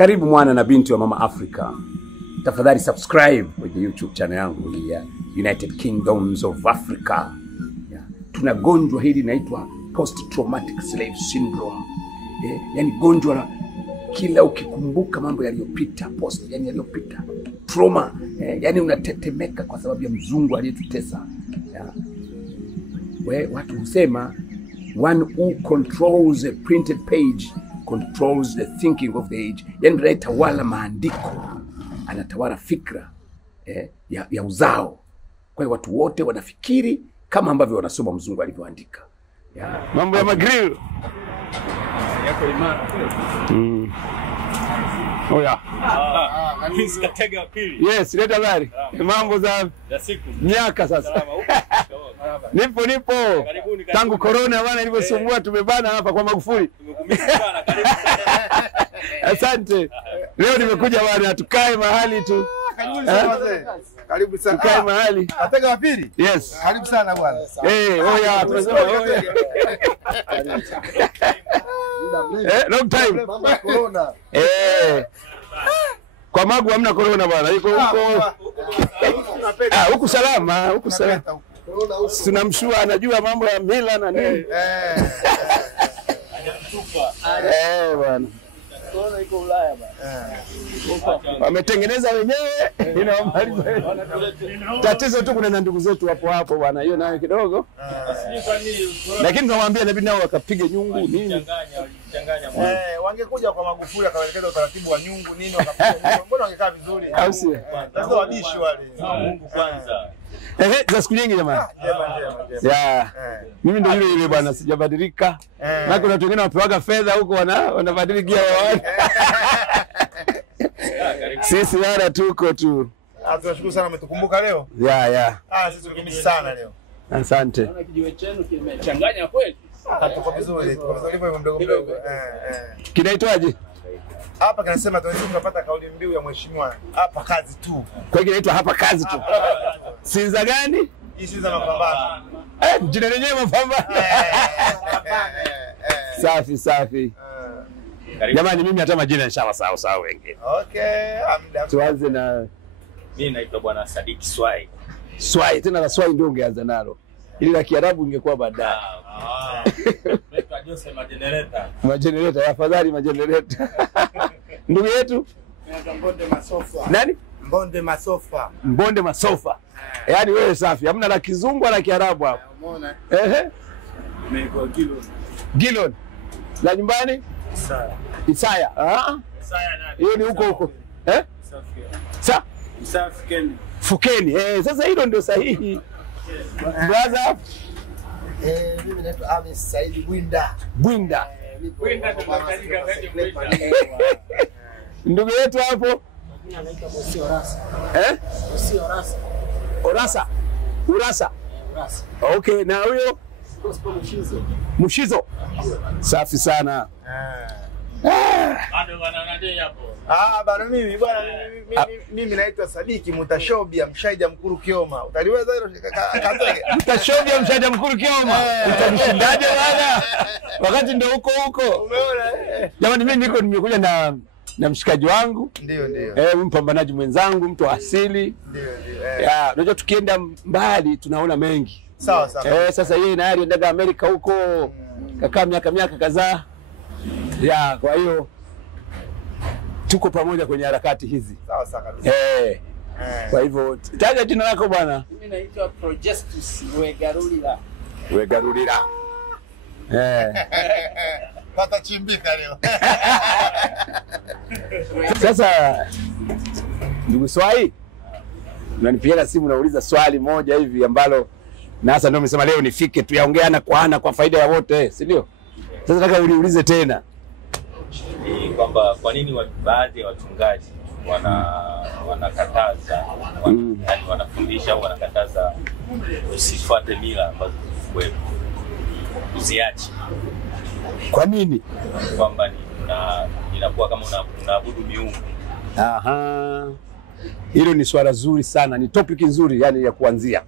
Karibu mwana na binti wa Mama Africa. Tafadhali subscribe kwenye YouTube channel yangu ya United Kingdoms of Africa. Tuna gonjwa hili linaitwa post traumatic slave syndrome. Yani gonjwa la kila ukikumbuka mambo yaliyopita, post yani yaliyopita, trauma, yani unatetemeka kwa sababu ya mzungu aliyetutesa. Watu husema one who controls a printed page controls the thinking of the age. Yani anayetawala maandiko anatawala fikra ya uzao. Kwa hiyo watu wote wanafikiri kama ambavyo wanasoma mzungu alivyoandika. Mambo ya magrill. Yako imara. Oya. Kanisa katega pili. Yes, leta habari. Mambo za siku. Miaka sasa. Nipo. Karibuni. Tangu corona bwana ilivyosumbua tumebana hapa kwa Magufuli. Tumekumisi bwana, karibu. Asante. Leo nimekuja bwana tukae mahali tu. Karibu sana mzee. Karibu sana. Tukae mahali. Katega wa pili? Yes. Karibu sana bwana. Oya, tunasema oya. Long time. Mama corona. Kwa Magu hamna corona bwana. Yuko huko. Huko salama, huko salama. Tunamshua anajua mambo ya mila na nini. Bwana. Corona iko Ulaya bwana. Wametengeneza wenyewe inawamaliza. Tatizo tu kuna na ndugu zetu hapo bwana, hiyo nayo kidogo. Lakini tunawaambia inabidi nao wakapige nyungu nini. Wangekuja kwa Magufuli akaelekeza utaratibu wa nyungu nini wakapiga nyungu. Mbona wangekaa vizuri? Au sio? Sasa wabishi wale. Mungu kwanza. Za siku nyingi jamani. Mimi ndio yule bwana sijabadilika. Na kuna watu wengine wapewaga fedha huko wanabadilika wao. Sisi wala tuko tu. Tunashukuru sana umetukumbuka leo. Sisi tulikumisi sana leo. Asante. Naona kijiwe chenu kimechanganya kweli. Tuko vizuri. Tuko vizuri mdogo. Kinaitwaje? Hapa kanasema tunapata kauli mbiu ya mheshimiwa hapa kazi tu. Kwa hiyo kinaitwa hapa kazi tu. Sinza gani? Hizi za mapambano. Jina lenyewe mapambano. Safi. Jamani mimi hata majina inshallah sawa wengine. Okay, tuanze na mimi naitwa bwana Sadiki Swai. Swai, tena la Swai ndio ungeanza nalo. Ili la Kiarabu ingekuwa baadaye. Naitwa Jose Majenereta. Majenereta, afadhali Majenereta. Ndugu yetu? Mbonde Masofa. Nani? Mbonde Masofa. Mbonde Masofa. Yaani wewe safi, hamna la Kizungu wala Kiarabu hapo. Umeona? Naitwa Gilon. Gilon. La nyumbani? Isaya. Isaya. Isaya nani? Hiyo ni huko. Isaya Fukeni. Fukeni. Sasa hilo ndio sahihi. Brother. Mimi naitwa Amis Said Bwinda. Bwinda tunakalika kaje. Ndugu yetu hapo. Mimi naitwa Bosi Orasa. Bosi Orasa. Urasa. Urasa. Okay, na huyo Mushizo. Safi sana. Bado wananadei hapo. Bana mimi naitwa Sadiki Mutashobia Mshaija Mkuru Kioma. Utaliweza hilo katege? Mutashobia Mshaija Mkuru Kioma. Utamshindaje bwana? Wakati ndio huko. Umeona? Jamani mimi nimekuja na mshikaji wangu. Ndio. Mpambanaji mwenzangu, mtu wa asili. Ndio. Unajua tukienda mbali tunaona mengi. Sawa. Sasa yeye na yeye ndaga Amerika huko. Kakaa miaka kadhaa. Kwa hiyo tuko pamoja kwenye harakati hizi. Sawa kabisa. Kwa hivyo taja jina lako bwana. Mimi naitwa Projestus Wegarulira. Pata chimbika leo. Sasa ndugu Swai, unanipigia simu nauliza swali moja hivi ambalo na sasa ndio nimesema leo nifike tuyaongeana kwa faida ya wote, si ndio? Sasa nataka uniulize tena. Kwamba kwa nini baadhi ya wachungaji wanakataza yani wanafundisha au wanakataza usifuate mila ambazo wewe uziache. Kwa nini? Kwamba inakuwa kama unaabudu miungu. Hilo ni swala zuri sana, ni topic nzuri yani ya kuanzia.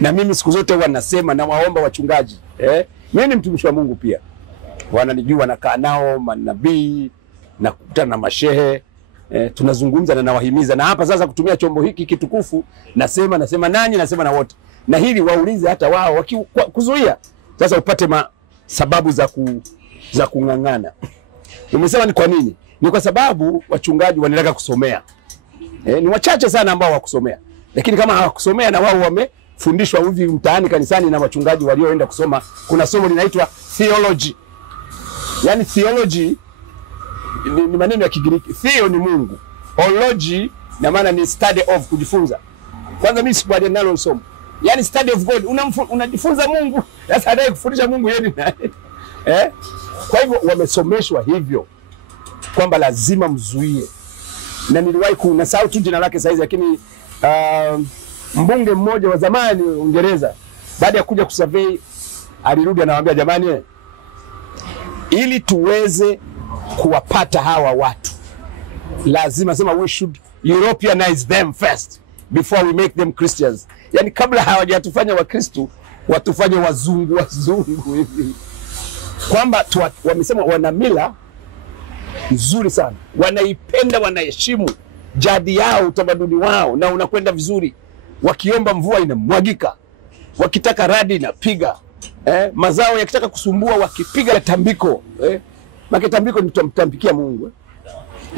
Na mimi siku zote huwa nasema na waomba wachungaji, mimi ni mtumishi wa Mungu pia. Wananijua nakaa nao manabii, na kukutana na mashehe, tunazungumza na nawahimiza, na hapa sasa kutumia chombo hiki kitukufu nasema na wote, na hili waulize hata wao kuzuia sasa upate sababu za kung'ang'ana. Umesema ni kwa nini? Ni kwa sababu wachungaji wanataka kusomea. Ni wachache sana ambao wakusomea, lakini kama hawakusomea na wao wamefundishwa hivi mtaani kanisani na wachungaji walioenda kusoma. Kuna somo linaitwa theology. Yani theology ni maneno ya Kigiriki. Theo ni Mungu, ology na maana ni study of, kujifunza. Kwanza mimi sikubaliana nalo somo. Yani study of God, unajifunza Mungu. Sasa hadaye kufundisha Mungu yeye ni Kwa hivyo wamesomeshwa hivyo kwamba lazima mzuie. Na niliwahi kunasahau tu jina lake saizi, lakini mbunge mmoja wa zamani Uingereza baada ya kuja kusurvey alirudi anawaambia, jamani, ili tuweze kuwapata hawa watu lazima sema we should Europeanize them first before we make them Christians. Yani kabla hawajatufanya Wakristo watufanye wazungu hivi. Kwamba wamesema wana mila nzuri sana, wanaipenda, wanaheshimu jadi yao, utamaduni wao, na unakwenda vizuri. Wakiomba mvua inamwagika, wakitaka radi inapiga, mazao yakitaka kusumbua wakipiga tambiko, maketambiko ni tutampikia Mungu.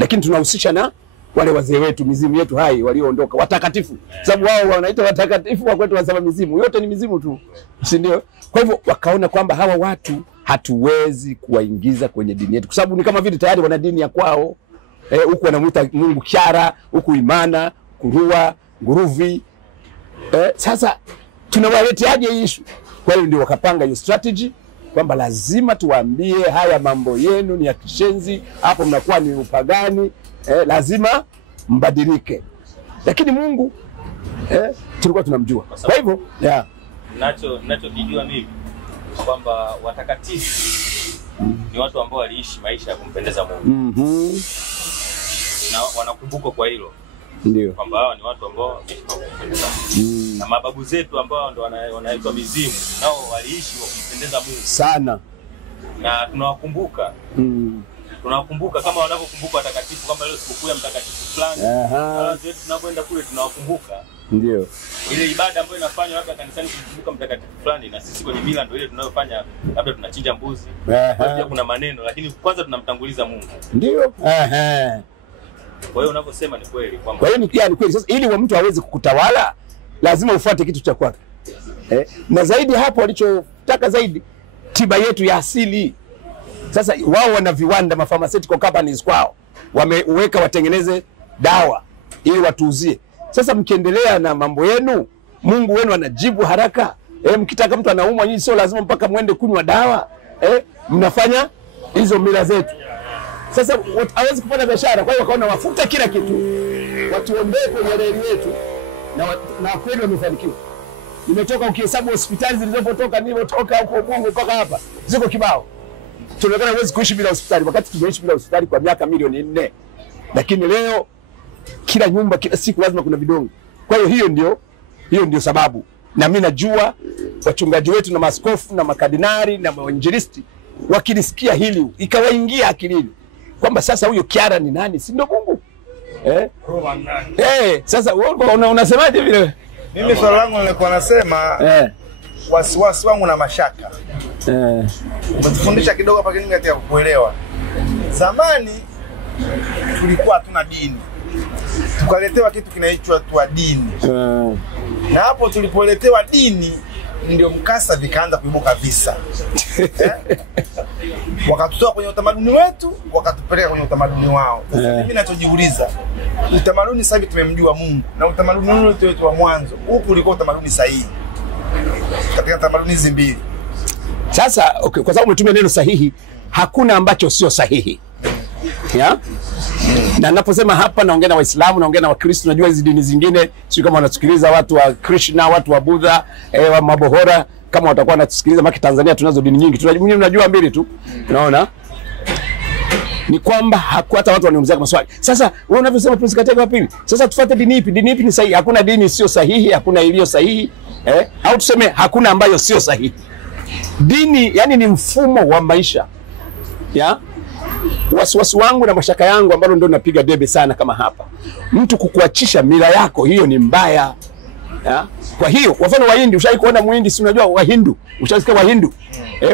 Lakini tunahusisha na wale wazee wetu, mizimu yetu hai walioondoka, watakatifu. Sababu wao wanaita watakatifu, wa kwetu wanasema mizimu. Yote ni mizimu tu, si ndio? Kwa hivyo wakaona kwamba hawa watu hatuwezi kuwaingiza kwenye dini yetu, kwa sababu ni kama vile tayari wana dini ya kwao. Huku wanamuita Mungu Kyara, huku Imana, Kurua, Nguruvi. Sasa tunawaleteaje hii issue? Kwa hiyo ndio wakapanga hiyo strategy kwamba lazima tuwaambie haya mambo yenu ni ya kishenzi, hapo mnakuwa ni upagani, lazima mbadilike. Lakini Mungu tulikuwa tunamjua. Kwa hivyo ninachokijua mimi kwamba watakatifu ni watu ambao waliishi maisha ya kumpendeza Mungu. Na wanakumbukwa kwa hilo. Ndio. Kwamba hao ni watu ambao waliishi kwa kumpendeza Mungu. Na mababu zetu ambao ndo wanaitwa mizimu, nao waliishi kwa kumpendeza Mungu sana. Na tunawakumbuka. Tunawakumbuka kama wanavyokumbuka watakatifu, kama leo sikukuu ya mtakatifu fulani. Wale zetu tunakwenda kule tunawakumbuka. Ndio. Ile ibada ambayo inafanywa hapa kanisani kukumbuka mtakatifu fulani, na sisi kwenye mila ndio ile tunayofanya, labda tunachinja mbuzi. Pia kuna maneno, lakini kwanza tunamtanguliza Mungu. Ndio. Kwa hiyo unaposema ni kweli kwamba, kwa hiyo ni kweli. Sasa ili mtu aweze kukutawala lazima ufuate kitu cha kwake. Na zaidi hapo walichotaka zaidi tiba yetu ya asili. Sasa wao wana viwanda, pharmaceutical companies kwao wameweka watengeneze dawa ili watuuzie. Sasa mkiendelea na mambo yenu, Mungu wenu anajibu haraka. Mkitaka mtu anaumwa, nyinyi sio lazima mpaka muende kunywa dawa. Mnafanya hizo mila zetu. Sasa hawezi kufanya biashara, kwa hiyo wakaona wafuta kila kitu, watuombee kwenye reli yetu, na kweli wamefanikiwa. Nimetoka ukihesabu hospitali zilizopotoka, nilipotoka huko Bongo mpaka hapa ziko kibao. Tunaonekana huwezi kuishi bila hospitali, wakati tumeishi bila hospitali kwa miaka milioni 4. Lakini leo kila nyumba, kila siku lazima kuna vidonge. Kwa hiyo hiyo ndio sababu. Na mimi najua wachungaji wetu na maaskofu na makardinali na wainjilisti wakilisikia hili ikawaingia akilini kwamba sasa huyo Kyara ni nani? Si ndio Mungu? Sasa unasemaje vile? Mimi swali langu nilikuwa nasema wasiwasi wangu na mashaka. Umetufundisha kidogo hapa kinyume katika kuelewa. Zamani tulikuwa hatuna dini, tukaletewa kitu kinaitwa dini. Na hapo tulipoletewa dini ndio mkasa vikaanza kuibuka visa. Wakatutoa kwenye utamaduni wetu, wakatupeleka kwenye utamaduni wao. Sasa mimi ninachojiuliza, utamaduni sasa hivi tumemjua Mungu, na utamaduni wetu wa mwanzo huku ulikuwa utamaduni sahihi katika tamaduni hizi mbili. Sasa kwa sababu umetumia neno sahihi, hakuna ambacho sio sahihi. Na ninaposema hapa naongea na Waislamu, naongea na Wakristo, najua hizi dini zingine sio kama wanasikiliza watu wa Krishna, watu wa Buddha, wa Mabohora, kama watakuwa wanasikiliza. Maki Tanzania tunazo dini nyingi, tunajua mbili tu. Unaona? Ni kwamba hata watu wanaulizana maswali. Sasa wewe unavyosema tusikatae wa pili. Sasa tufuate dini ipi? Dini ipi ni sahihi? Hakuna dini sio sahihi, hakuna iliyo sahihi. Au tuseme hakuna ambayo sio sahihi. Dini yani ni mfumo wa maisha. wasiwasi wangu na mashaka yangu ambalo ndio napiga debe sana kama hapa, mtu kukuachisha mila yako, hiyo ni mbaya ya? Kwa hiyo kwa mfano Wahindi, ushawahi kuona Muhindi? Si unajua Wahindu, ushasikia Wahindu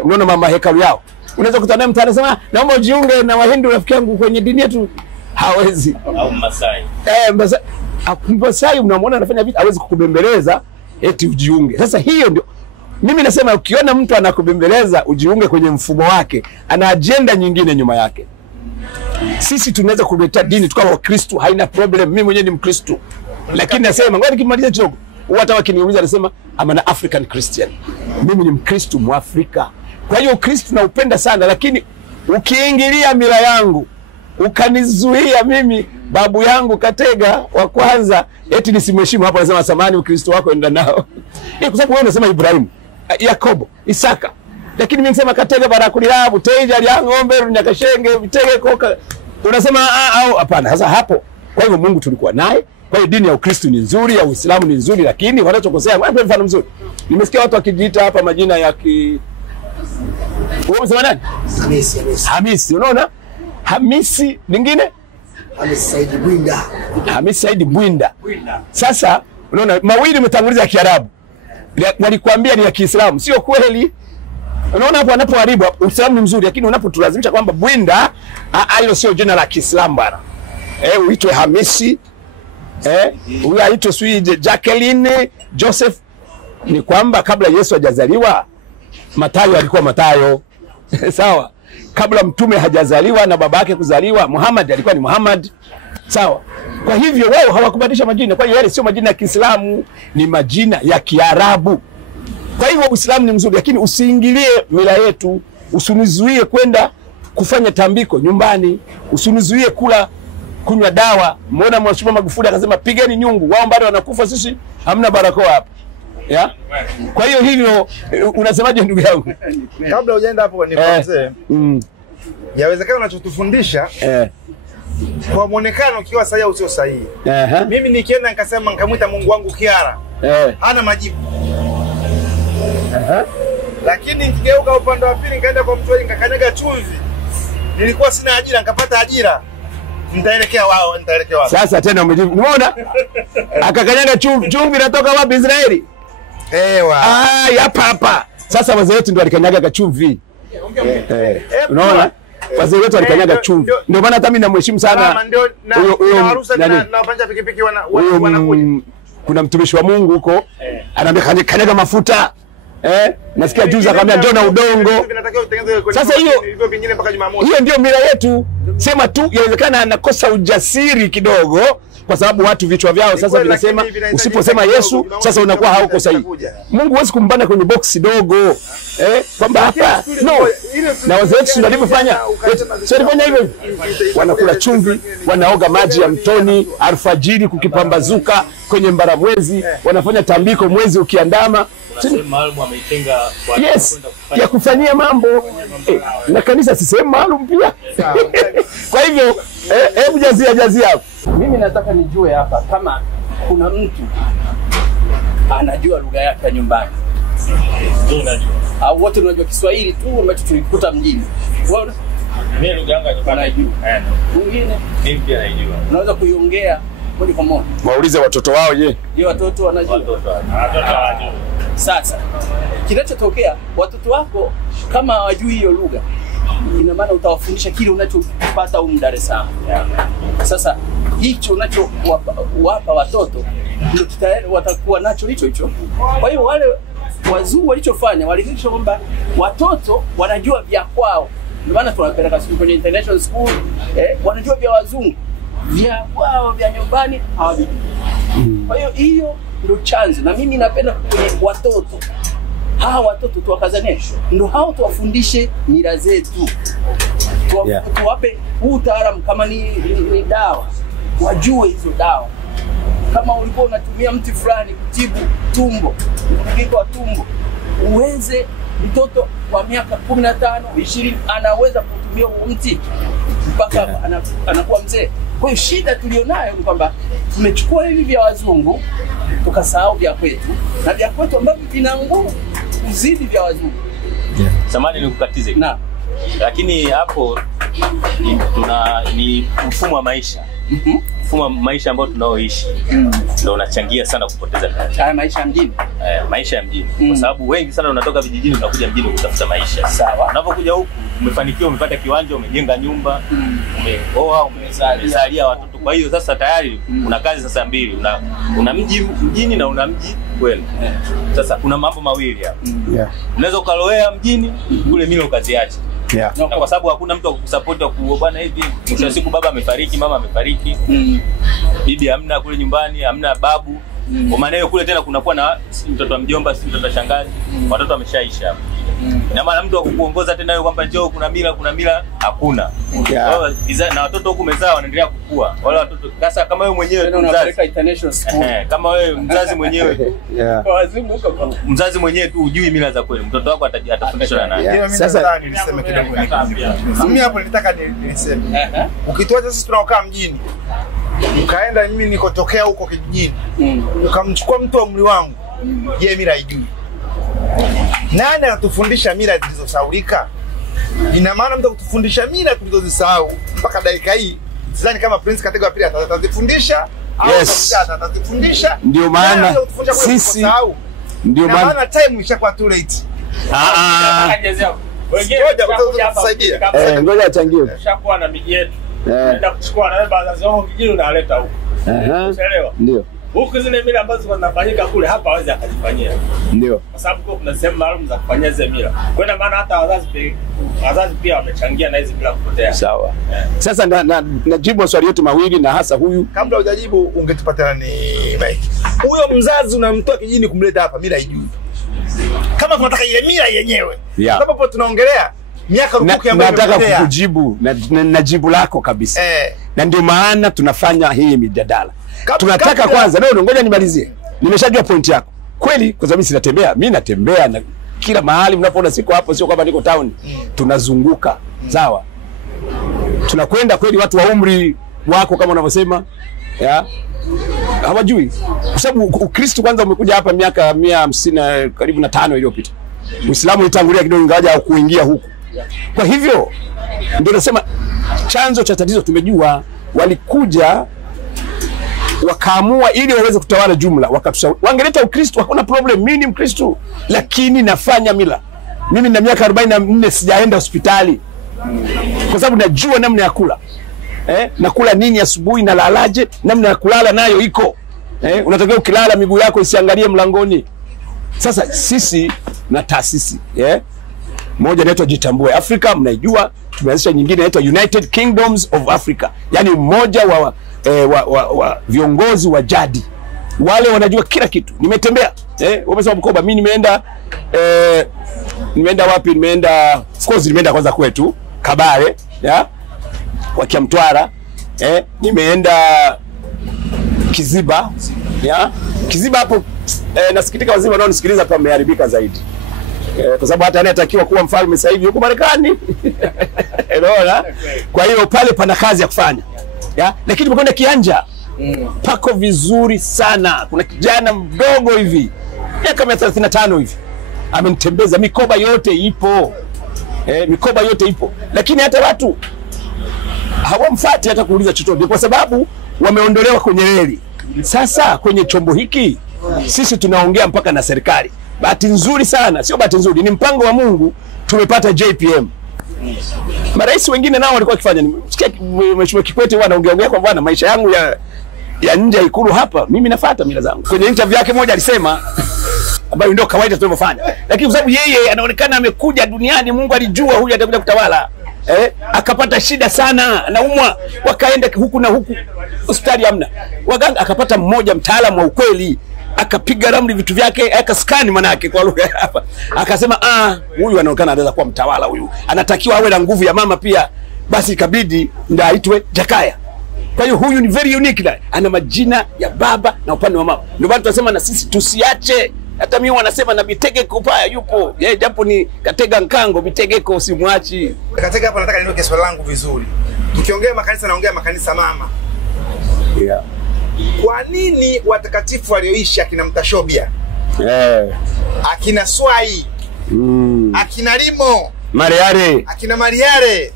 unaona mama hekalu yao, unaweza kutana mtu anasema naomba ujiunge na Wahindu rafiki yangu kwenye dini yetu, hawezi. Au Masai Masai unamwona anafanya vitu, hawezi kukubembeleza eti ujiunge. Sasa hiyo ndio mimi nasema, ukiona mtu anakubembeleza ujiunge kwenye mfumo wake, ana agenda nyingine nyuma yake. Sisi tunaweza kuleta dini tukawa Wakristo, haina problem. Mimi mwenyewe ni Mkristo, lakini nasema ngoja nikimaliza kidogo, hata wakiniuliza nasema I'm an African Christian. Mimi ni Mkristo Mwafrika. Kwa hiyo Ukristo naupenda sana, lakini ukiingilia mila yangu, ukanizuia mimi babu yangu Katega wa kwanza eti nisimheshimu, hapo nasema samani, Ukristo wako enda nao. Kwa sababu wewe unasema Ibrahim, Yakobo, Isaka, lakini mimi nasema Katega Barakuliabu, Teja ya ng'ombe, Nyakashenge, Vitege Koka, unasema au hapana. Sasa hapo, kwa hivyo Mungu tulikuwa naye. Kwa hiyo dini ya Ukristo ni nzuri, ya Uislamu ni nzuri, lakini wanachokosea, wapi mfano mzuri? Nimesikia watu wakijiita hapa majina ya wewe unasema nani? Hamisi, unaona? Hamisi nyingine? Hamisi Said Bwinda. Sasa unaona mawili mtanguliza ya Kiarabu. Walikwambia ni ya Kiislamu, sio kweli. Unaona hapo anapoharibu. Uislamu ni mzuri, lakini unapotulazimisha kwamba Bwinda, hilo sio jina la Kiislamu bana. Uitwe Hamisi, huyu aitwe sui Jacqueline, Joseph. Ni kwamba kabla Yesu hajazaliwa Mathayo alikuwa Mathayo. Sawa? Kabla mtume hajazaliwa na babake kuzaliwa Muhammad alikuwa ni Muhammad. Sawa? Kwa hivyo wao hawakubadilisha majina. Kwa hiyo yale sio majina ya Kiislamu, ni majina ya Kiarabu. Kwa hivyo Uislamu ni mzuri, lakini usiingilie mila yetu, usinizuie kwenda kufanya tambiko nyumbani, usinizuie kula kunywa dawa. Muona Mheshimiwa Magufuli akasema pigeni nyungu, wao bado wanakufa, sisi hamna barakoa hapa. Ya? Kwa hiyo hivyo unasemaje ndugu yangu? Kabla hujaenda hapo nikwambie. Yawezekana unachotufundisha kwa muonekano ukiwa sahihi au sio sahihi. Mimi nikienda nikasema nikamuita Mungu wangu Kiara. Hana majibu. Lakini nikigeuka upande wa pili nikaenda kwa mtu nikakanyaga chumvi. Nilikuwa sina ajira, nikapata ajira. Nitaelekea wao. Sasa tena umejibu. Umeona? Akakanyaga chumvi natoka wapi Israeli? Hapa. Sasa wazee wetu ndio walikanyaga kachumvi. Unaona? Wazee wetu walikanyaga chumvi. Ndio maana hata mimi namheshimu sana. Huyo harusi na wapanja pikipiki wanakuja. Kuna mtumishi wa Mungu huko anaambia kanyaga mafuta. Nasikia juzi akamwambia njoo na udongo. Sasa hiyo ndio mila yetu. Sema tu inawezekana anakosa ujasiri kidogo kwa sababu watu vichwa vyao sasa vinasema usiposema Yesu sasa unakuwa hauko sahihi. Mungu huwezi kumbana kwenye box dogo. Kwamba hapa no. Na wazee wetu walivyofanya, sio walifanya hivyo. Wanakula chumvi, wanaoga maji ya mtoni alfajiri kukipambazuka kwenye mbaramwezi, wanafanya tambiko mwezi ukiandama. Yes, ya kufanyia mambo. Na kanisa si sehemu maalum pia. Kwa hivyo hebu jazia hapo. Mimi nataka nijue hapa kama kuna mtu anajua lugha yake ya nyumbani. Au wote unajua Kiswahili tu ambacho tulikuta mjini. Wewe mimi lugha yangu ya nyumbani najua. Mwingine mimi pia najua. Unaweza kuiongea moja kwa moja. Waulize watoto wao je? Je, watoto wanajua? Watoto wanajua. Sasa kinachotokea watoto wako kama hawajui hiyo lugha, ina maana utawafundisha kile unachopata huko Dar es Salaam. Sasa hicho unachowapa watoto ndio watakuwa nacho hicho. Kwa hiyo wale wazungu walichofanya walihakikisha kwamba watoto wanajua vya kwao. Ndio maana tunapeleka siku kwenye international school, wanajua vya wazungu, vya kwao vya nyumbani hawajui. Kwa hiyo ndio chanzo, na mimi napenda kwenye watoto. Hawa watoto tuwakazanie, ndio hao tuwafundishe mila zetu. Tuwape utaalamu kama ni dawa, wajue hizo dawa. Kama ulikuwa unatumia mti fulani kutibu tumbo, mvurugiko wa tumbo, uweze mtoto wa miaka 15, 20 anaweza kutumia huo mti mpaka anakuwa mzee. Kwa hiyo shida tulionayo ni kwamba tumechukua hivi vya wazungu tukasahau vya kwetu, na vya kwetu ambavyo vina nguvu kuzidi vya wazungu. Samahani nikukatize. Na lakini hapo ni mfumo wa maisha. Mfumo wa maisha ambao tunaoishi ndio unachangia sana kupoteza mila. Maisha ya mjini. Maisha ya mjini. Kwa sababu wengi sana unatoka vijijini unakuja mjini kutafuta maisha. Sawa. Unapokuja huku umefanikiwa, umepata kiwanja, umejenga nyumba, umeoa, umezalia watoto. Kwa hiyo sasa tayari una kazi sasa mbili. Una mji mjini na una mji kwenu. Sasa kuna mambo mawili hapa. Unaweza ukaloea mjini kule mila ukaziacha. Na kwa sababu hakuna mtu akusupport kwa bwana hivi, mwisho siku baba amefariki, mama amefariki. Bibi hamna kule nyumbani, hamna babu. Kwa maana hiyo kule tena kunakuwa na mtoto wa mjomba, si mtoto wa shangazi. Watoto wameshaisha hapo. Na maana mtu akukuongoza tena wewe kwamba njoo kuna mila hakuna. Na watoto huko umezaa wanaendelea kukua. Wale watoto sasa kama wewe mwenyewe tu mzazi international school. Kama wewe mzazi mwenyewe tu. Kwa wazimu huko. Mzazi mwenyewe tu hujui mila za kweli. Mtoto wako atafundishwa na nani? Sasa nilisema kidogo. Mimi hapo nilitaka niseme. Ukitoa sisi tunaokaa mjini. Ukaenda mimi nikotokea huko kijijini. Ukamchukua mtu wa umri wangu. Je, mila haijui? Nani anatufundisha mila zilizosahaulika? Ina maana mtu kutufundisha mila tulizozisahau mpaka dakika hii. Sidhani kama Prince Katego wa pili atatufundisha au atatufundisha. Ndio maana sisi ndio maana time ishakuwa too late. Ngoja achangie. Ushakuwa na miji yetu. Nenda kuchukua na baadhi yao kijiji unaleta huko. Unaelewa? Ndio. Huko zile mila ambazo zinafanyika kule hapa hawezi akajifanyia. Ndio. Kwa sababu kuna sehemu maalum za kufanyia zile mila. Kwa maana hata wazazi pia wamechangia na hizo bila kupotea. Sawa. Sasa najibu swali yote mawili na hasa huyu. Kabla hujajibu ungetupatia ni Mike. Huyo mzazi unamtoa kijini kumleta hapa mila haijui. Kama tunataka ile mila yenyewe. Sababu tunaongelea miaka rukuki ambayo nataka kukujibu na jibu lako kabisa. Na ndio maana tunafanya hii mijadala. Tunataka kwanza leo ngoja nimalizie. Nimeshajua point yako. Kweli kwa sababu sinatembea, mimi natembea na kila mahali mnapoona siko hapo, sio kwamba niko town. Tunazunguka. Sawa. Tunakwenda kweli watu wa umri wako kama unavyosema, hawajui. Kwa sababu Ukristo kwanza umekuja hapa miaka 150 karibu na 5 iliyopita. Uislamu ulitangulia kidogo ingawa kuingia huku. Kwa hivyo ndio nasema chanzo cha tatizo tumejua, walikuja wakaamua ili waweze kutawala jumla, wakatushauri wangeleta Ukristo, hakuna problem, mimi ni Mkristo lakini nafanya mila. Mimi na miaka 44 sijaenda hospitali kwa sababu najua namna ya kula. Nakula nini asubuhi na lalaje, namna ya kulala nayo iko. Unatakiwa ukilala miguu yako isiangalie mlangoni. Sasa sisi na taasisi moja inaitwa Jitambue Afrika, mnaijua. Tumeanzisha nyingine inaitwa United Kingdoms of Africa, yani mmoja wa viongozi wa jadi, wale wanajua kila kitu. Nimetembea wamesema Bukoba, mimi nimeenda wapi? Of course nimeenda kwanza kwetu Kabale kwa Kiamtwara, nimeenda Kiziba Kiziba hapo. Nasikitika wazima nao nisikiliza kwa wameharibika zaidi. Kwa sababu hata anayetakiwa kuwa mfalme sasa hivi yuko Marekani. Unaona? Kwa hiyo pale pana kazi ya kufanya. Lakini tumekwenda Kianja. Pako vizuri sana. Kuna kijana mdogo hivi, miaka 35 hivi. Amenitembeza, mikoba yote ipo. Mikoba yote ipo. Lakini hata watu hawamfuati hata kuuliza chochote kwa sababu wameondolewa kwenye reli. Sasa kwenye chombo hiki sisi tunaongea mpaka na serikali. Bahati nzuri sana, sio bahati nzuri, ni mpango wa Mungu, tumepata JPM. Marais wengine nao walikuwa wakifanya. Mheshimiwa Kikwete anaongea kwa bwana, maisha yangu ya nje ya Ikulu hapa, mimi nafuata mila zangu. Kwenye interview yake moja alisema ambayo ndio kawaida tunavyofanya. Lakini kwa sababu yeye anaonekana amekuja duniani, Mungu alijua huyu atakuja kutawala. Akapata shida sana, anaumwa, wakaenda huku na huku, hospitali hamna. Waganga akapata mmoja mtaalamu wa ukweli, akapiga ramli vitu vyake, akaskani manake kwa lugha hapa. Akasema huyu anaonekana anaweza kuwa mtawala huyu. Anatakiwa awe na nguvu ya mama pia. Basi ikabidi ndio aitwe Jakaya. Kwa hiyo huyu ni very unique na ana majina ya baba na upande wa mama. Ndio bado tunasema na sisi tusiache. Hata mimi wanasema na Bitegeko paya yupo. Japo ni Katega Nkango, Bitegeko usimwachi. Katega hapo nataka niweke swali langu vizuri. Tukiongea makanisa naongea makanisa mama. Kwa nini watakatifu walioishi akina Mtashobia, akina Swai, akina Limo, Mariare, akina Mariare,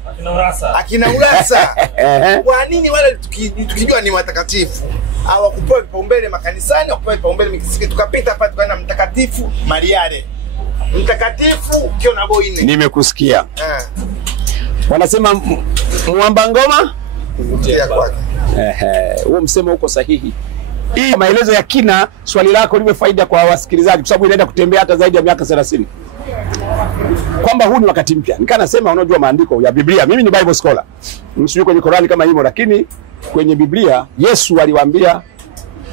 akina Urassa. Kwa nini wale tukijua ni watakatifu hawakupewa vipaumbele makanisani, hawakupewa vipaumbele misikiti? Tukapita hapa tukaenda Mtakatifu Mariale, Mtakatifu Kionaboine. Nimekusikia. Wanasema mwamba ngoma kuvutia kwake. Huo msemo uko sahihi. Hii maelezo ya kina, swali lako liwe faida kwa wasikilizaji kwa sababu inaenda kutembea hata zaidi ya miaka 30. Kwamba huu ni wakati mpya. Nikanasema unajua maandiko ya Biblia. Mimi ni Bible scholar. Msijui kwenye Qur'ani kama hivyo, lakini kwenye Biblia Yesu aliwaambia,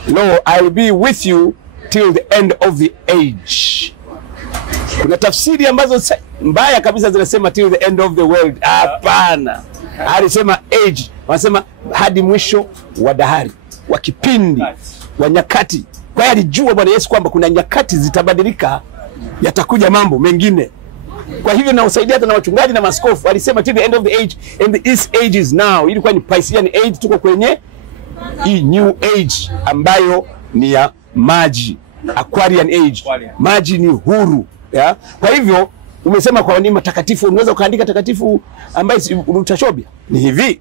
"Lo, I'll be with you till the end of the age." Kuna tafsiri ambazo mbaya kabisa zinasema till the end of the world. Hapana. Alisema age. Wanasema hadi mwisho wa dahari, wa kipindi, wa nyakati. Kwa hiyo alijua Bwana Yesu kwamba kuna nyakati zitabadilika, yatakuja mambo mengine. Kwa hivyo na usaidia hata na wachungaji na maaskofu alisema till the end of the age, and this age is now. Ilikuwa ni Piscean age, tuko kwenye hii new age ambayo ni ya maji, Aquarian age. Maji ni huru, ya? Kwa hivyo umesema kwa nini matakatifu, unaweza ukaandika takatifu ambaye utashobia. Ni hivi,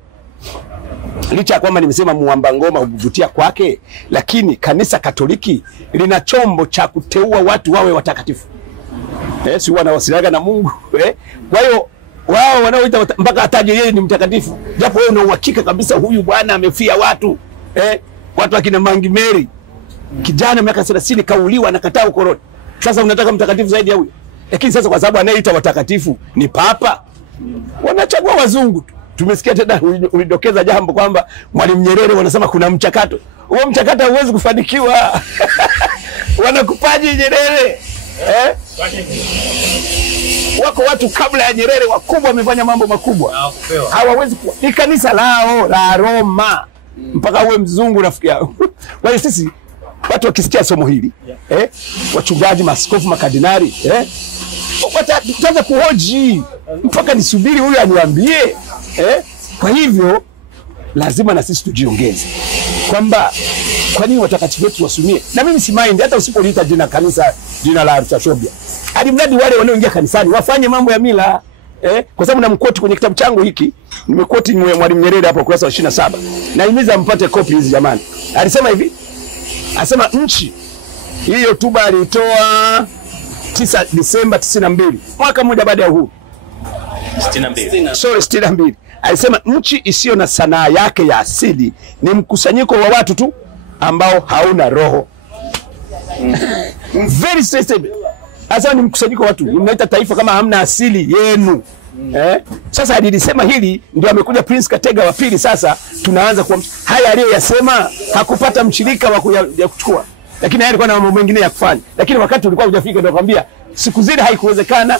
licha kwamba nimesema mwamba ngoma huvutia kwake, lakini kanisa Katoliki lina chombo cha kuteua watu wawe watakatifu. Si wanawasiliana na Mungu. Kwa hiyo wao wanaoita mpaka ataje yeye ni mtakatifu, japo wewe una uhakika kabisa huyu bwana amefia watu. Watu akina Mangi Mary, kijana miaka 30 kauliwa, anakataa ukoloni. Sasa unataka mtakatifu zaidi ya huyo? Lakini sasa kwa sababu anayeita watakatifu ni papa, wanachagua wazungu tu. Tumesikia tena ulidokeza jambo kwamba Mwalimu Nyerere wanasema kuna mchakato. Huo mchakato hauwezi kufanikiwa. Wanakupaji Nyerere. Wako watu kabla ya Nyerere wakubwa wamefanya mambo makubwa. Hawawezi kuwa. Ni kanisa lao la Roma. Mpaka uwe mzungu rafiki yao. Kwa hiyo sisi watu wakisikia somo hili, wachungaji, maaskofu, makardinali, wataanza kuhoji mpaka nisubiri huyu aniambie. Kwa hivyo lazima na sisi tujiongeze kwamba kwa nini watakatifu wetu wasumie. Na mimi si mind hata usipoliita jina kanisa, jina la Archashobia, alimradi wale wanaoingia kanisani wafanye mambo ya mila. Kwa sababu namkoti kwenye kitabu changu hiki, nimekoti Mwalimu Nyerere hapo kurasa 27. Na himiza mpate copy hizi jamani. Alisema hivi, asema nchi hii hotuba alitoa 9 Disemba 92, mwaka mmoja baada ya uhuru. 62. Alisema nchi isiyo na sanaa yake ya asili ni mkusanyiko wa watu tu ambao hauna roho. Very sensitive. Asa ni mkusanyiko wa watu. Mnaita taifa kama hamna asili yenu. Sasa alisema hili ndio amekuja Prince Katega wa pili. Sasa tunaanza kwa haya aliyoyasema hakupata mshirika wa kuchukua. Lakini yeye alikuwa na mambo mengine ya kufanya. Lakini wakati ulikuwa hujafika ndio akwambia siku zile haikuwezekana.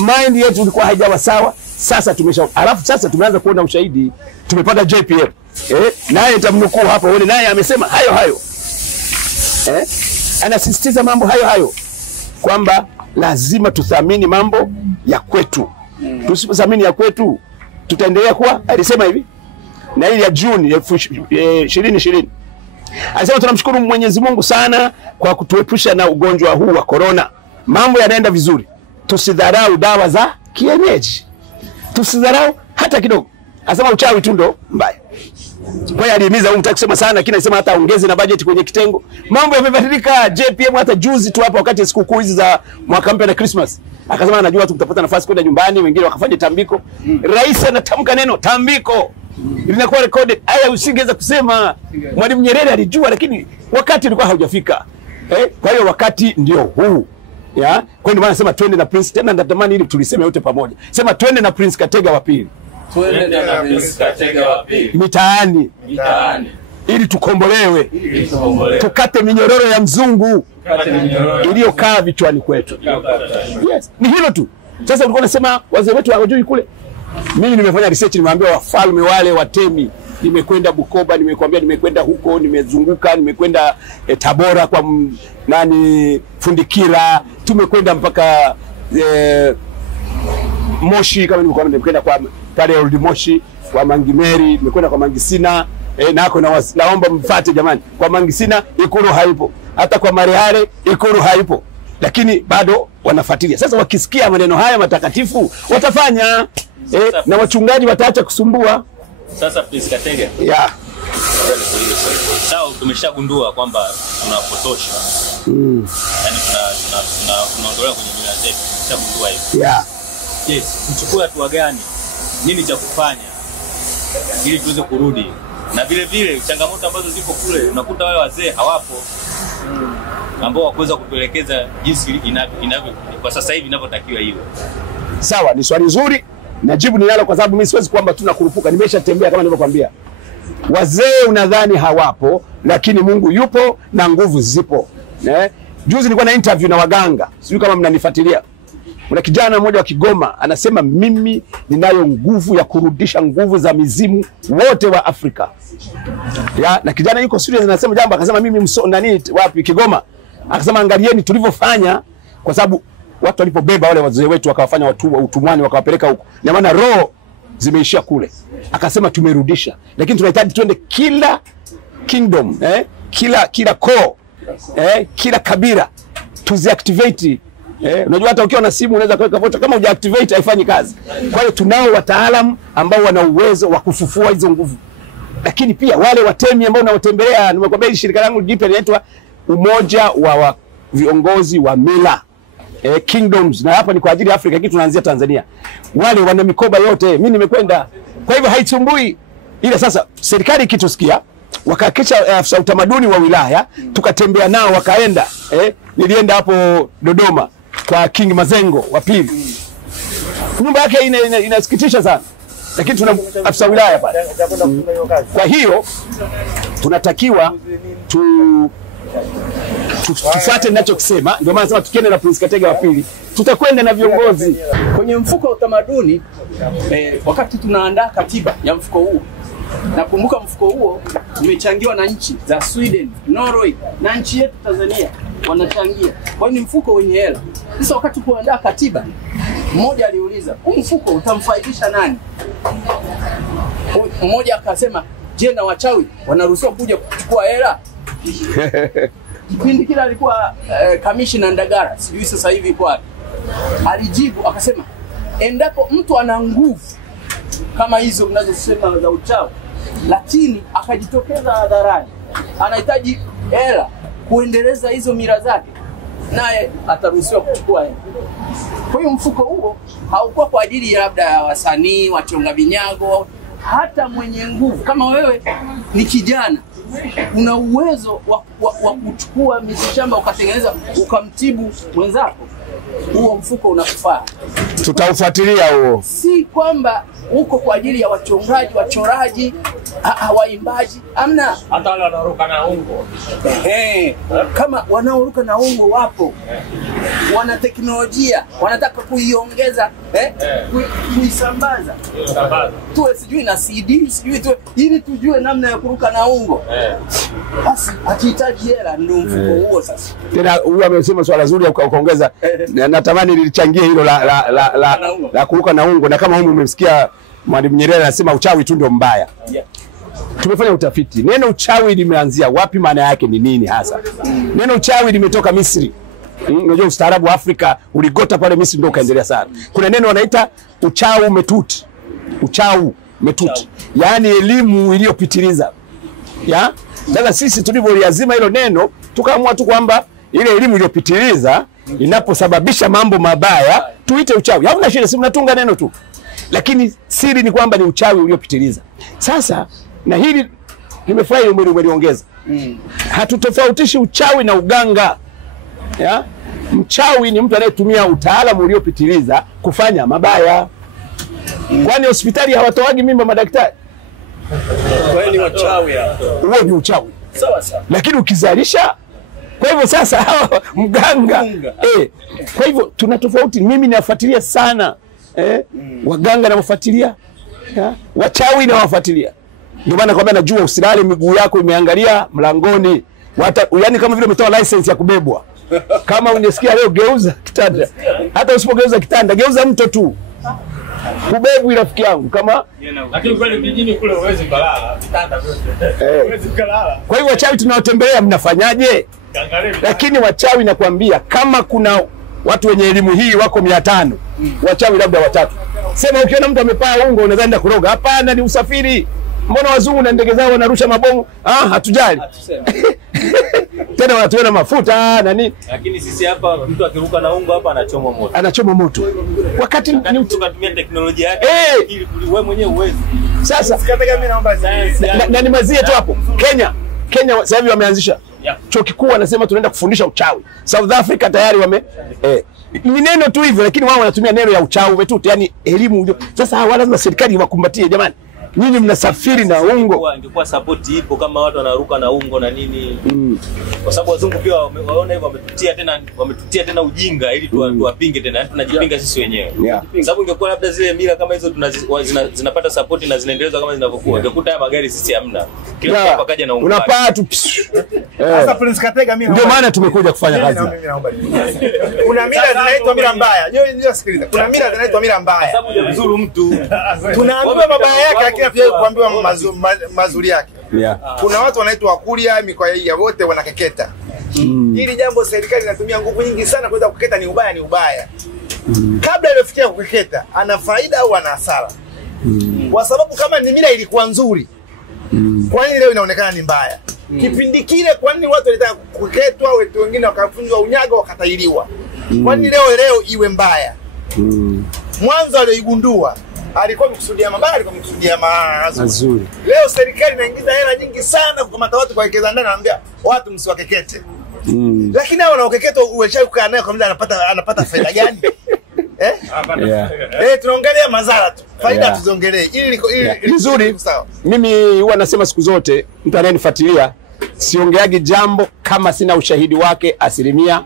Mind yetu ilikuwa haijawa sawa. Sasa alafu sasa tumeanza kuona ushahidi. Tumepata JPM. Naye nitamnukuu hapo, wewe naye amesema hayo. Anasisitiza mambo hayo kwamba lazima tuthamini mambo ya kwetu. Tusipothamini ya kwetu tutaendelea kuwa, alisema hivi. Na ile ya Juni 2020. Alisema tunamshukuru Mwenyezi Mungu sana kwa kutuepusha na ugonjwa huu wa corona. Mambo yanaenda vizuri. Tusidharau dawa za kienyeji. Tusidharau hata kidogo. Anasema uchawi tu ndo mbaya. Kwa hiyo alihimiza huyu mtaki kusema sana, lakini anasema hata ongeze na budget kwenye kitengo. Mambo yamebadilika. JPM hata juzi tu hapa wakati sikukuu hizi za mwaka mpya na Christmas, akasema anajua tu mtapata nafasi kwenda nyumbani, wengine wakafanya tambiko. Rais anatamka neno tambiko, linakuwa recorded. Haya usingeweza kusema. Mwalimu Nyerere alijua, lakini wakati ulikuwa haujafika. Kwa hiyo wakati ndio huu. Ya, kwa ndio maana nasema twende na Prince, tena natamani ili tuliseme yote pamoja. Sema twende na Prince Katega wa pili. Twende na Prince Katega wa pili. Mitaani. Ili tukombolewe. Tukate minyororo ya mzungu iliyokaa vichwani kwetu. Yes, ni hilo tu. Sasa ulikuwa unasema wazee wetu hawajui kule. Mimi nimefanya research, nimeambia wafalme wale watemi. Nimekwenda Bukoba, nimekwenda huko, nimezunguka, nimekwenda Tabora kwa Fundikira, tumekwenda mpaka Moshi, kama nimekwenda kwa pale Old Moshi, kwa Mangi Mary, nimekwenda kwa Mangisina, nako naomba mfuate jamani. Kwa Mangisina Ikulu haipo, hata kwa Marehare Ikulu haipo. lakini bado wanafuatilia. Sasa wakisikia maneno haya matakatifu watafanya na wachungaji wataacha kusumbua. Sasa please Katege. Yeah. Sawa, tumeshagundua kwamba tunapotosha. Yaani tunaondolewa kwenye mila zetu. Tumeshagundua hivyo. Yeah. Yes, tuchukue hatua gani? Nini cha kufanya ili tuweze kurudi? Na vile vile changamoto ambazo ziko kule, unakuta wale wazee hawapo ambao wakuweza kutuelekeza jinsi inavyo kwa sasa hivi inavyotakiwa iwe. Sawa, ni swali zuri na jibu ninalo, kwa sababu mimi siwezi kwamba tunakurupuka. Nimeshatembea kama nilivyokuambia. Wazee unadhani hawapo, lakini Mungu yupo na nguvu zipo. Juzi nilikuwa na interview na waganga. Sijui kama mnanifuatilia. Kuna kijana mmoja wa Kigoma anasema mimi ninayo nguvu ya kurudisha nguvu za mizimu wote wa Afrika. Na kijana yuko serious anasema jambo, akasema mimi wapi Kigoma. Akasema angalieni tulivyofanya, kwa sababu watu walipobeba wale wazee wetu wakawafanya watu wa utumwani wakawapeleka huko. Na maana roho zimeishia kule. Akasema tumerudisha. Lakini tunahitaji tuende kila kingdom, kila koo, kila kabila tuziactivate. Unajua hata ukiwa na simu unaweza kuweka vocha, kama hujaactivate haifanyi kazi. Kwa hiyo tunao wataalamu ambao wana uwezo wa kufufua hizo nguvu. Lakini pia wale watemi ambao unawatembelea, nimekwambia hili shirika langu jipya linaitwa Umoja wa Viongozi wa Mila, Kingdoms, na hapa ni kwa ajili ya Afrika, kitu tunaanzia Tanzania. Wale wana mikoba yote, mimi nimekwenda. Kwa hivyo haisumbui. Ila sasa serikali ikitusikia wakahakikisha afisa utamaduni wa wilaya tukatembea nao wakaenda. Nilienda hapo Dodoma kwa King Mazengo wa pili. Nyumba yake inasikitisha sana. Lakini tuna afisa wilaya pale. Kwa hiyo tunatakiwa tufuate ninachokisema. Ndio maana nasema tukienda na Prince Katege wa pili, tutakwenda na viongozi kwenye mfuko wa utamaduni. Wakati tunaandaa katiba ya mfuko huu, nakumbuka mfuko huo umechangiwa na nchi za Sweden, Norway na nchi yetu Tanzania wanachangia. Kwa hiyo ni mfuko wenye hela. Sasa wakati kuandaa katiba, mmoja aliuliza, huu mfuko utamfaidisha nani? Mmoja akasema, je, na wachawi wanaruhusiwa kuja kuchukua hela? Kipindi kile alikuwa kamishna Ndagara, sijui sasa hivi kwa. Alijibu akasema, endapo mtu ana nguvu kama hizo mnazosema za uchawi, lakini akajitokeza hadharani, anahitaji hela kuendeleza hizo mila zake, naye ataruhusiwa kuchukua hela. Kwa hiyo mfuko huo haukuwa kwa ajili labda ya wasanii, wachonga vinyago, hata mwenye nguvu. Kama wewe ni kijana, una uwezo wa kuchukua mitishamba ukatengeneza ukamtibu mwenzako, huo mfuko unakufaa. Tutaufuatilia huo. Si kwamba uko kwa ajili ya wachongaji, wachoraji, waimbaji, amna. Hata wale wanaoruka na ungo. Kama wanaoruka na ungo wapo. Wana teknolojia, wanataka kuiongeza, kuisambaza. Tuwe sijui na CD, sijui tuwe ili tujue namna ya kuruka na ungo. Basi akihitaji hela ndio mfuko huo sasa. Tena huyu amesema swala zuri ukaongeza. Natamani nilichangie hilo la kuruka na ungo, na kama huyu umemsikia Mwalimu Nyerere anasema uchawi tu ndio mbaya. Tumefanya utafiti. Neno uchawi limeanzia wapi, maana yake ni nini hasa? Neno uchawi limetoka Misri. Unajua ustaarabu wa Afrika uligota pale Misri ndio kaendelea sana. Kuna neno wanaita uchau metuti. Uchau metuti. Yaani elimu iliyopitiliza. Sasa sisi tulivyoliazima hilo neno, tukaamua tu kwamba ile elimu iliyopitiliza inaposababisha mambo mabaya tuite uchawi. Hauna shida, si mnatunga neno tu. Lakini siri ni kwamba ni uchawi uliopitiliza. Sasa na hili nimefurahi umeliongeza. Hatutofautishi uchawi na uganga. Mchawi ni mtu anayetumia utaalamu uliopitiliza kufanya mabaya. Kwani hospitali hawatoagi mimba madaktari? Kwa hiyo ni wachawi hapo. Huo ni uchawi. Sawa sawa. Lakini ukizalisha, kwa hivyo sasa mganga. Kwa hivyo tuna tofauti. Mimi nafuatilia sana waganga na wafuatilia, wachawi na wafuatilia. Ndio maana kwamba najua usilale miguu yako imeangalia mlangoni. Yaani kama vile umetoa license ya kubebwa. Kama unasikia leo geuza kitanda. Hata usipogeuza kitanda, geuza mto tu. Kubebu rafiki yangu kama lakini kweli mjini kule huwezi kulala, kitanda vyote. Huwezi kulala. Kwa hiyo wachawi tunawatembelea mnafanyaje? Lakini wachawi nakwambia, kama kuna watu wenye elimu hii wako 500, wachawi labda 3. Sema ukiona mtu amepaa ungo unadhani kuroga. Hapana, ni usafiri. Mbona wazungu na ndege zao wanarusha mabomu? Hatujali. Tena wanatuona mafuta na nini. Lakini sisi hapa mtu akiruka na ungo hapa anachoma moto. Anachoma moto. Wakati ni mtu katumia teknolojia yake ili wewe mwenyewe uwezi. Sasa Sikataka mimi naomba na nimazie tu hapo. Kenya sasa hivi wameanzisha chuo kikuu, wanasema tunaenda kufundisha uchawi. South Africa tayari ni neno tu hivyo, lakini wao wanatumia neno ya uchawi umetuti, yani elimu. Sasa hawa lazima serikali wakumbatie, jamani. Nyinyi mnasafiri na ungo. Ingekuwa support ipo kama watu wanaruka na ungo na nini. Kwa sababu wazungu pia waona hivyo, wametutia tena ujinga ili tuwapinge tena. Tunajipinga sisi wenyewe. Kwa sababu ingekuwa labda zile mila kama hizo zinapata support na zinaendelezwa kama zinavyokuwa. Ungekuta haya magari sisi hamna. Kila mtu hapa kaja na ungo. Unapaa tu. Sasa Prince Katega mimi ndio maana tumekuja kufanya kazi. Kuna mila zinaitwa mila mbaya. Ndio sikiliza. Kuna mila zinaitwa mila mbaya. Sababu ya mzuru mtu. Tunaambiwa mabaya yake lakini pia kuambiwa mazuri yake. Kuna watu wanaitwa Wakuria, mikoa ya wote wanakeketa. Hili jambo serikali inatumia nguvu nyingi sana kuweza kukeketa. Ni ubaya. Kabla imefikia kukeketa, ana faida au ana hasara? Kwa sababu kama ni mila ilikuwa nzuri, kwa nini leo inaonekana ni mbaya? Kipindi kile kwa nini watu walitaka kukeketwa, watu wengine wakafunzwa unyago wakatailiwa? Kwa nini leo iwe mbaya? Mwanzo alioigundua alikuwa mkusudia mabaya, alikuwa mkusudia mazuri. Leo serikali inaingiza hela nyingi sana kukamata watu kwa wekeza ndani, anaambia watu msiwakekete. Lakini hao wanaokeketwa uwezeshaji kukaa naye kwa muda anapata faida gani? Tunaongelea madhara tu. Faida tuzongelee. Ili nzuri. Mimi huwa nasema siku zote, mtu anayenifuatilia, siongeagi jambo kama sina ushahidi wake 100%.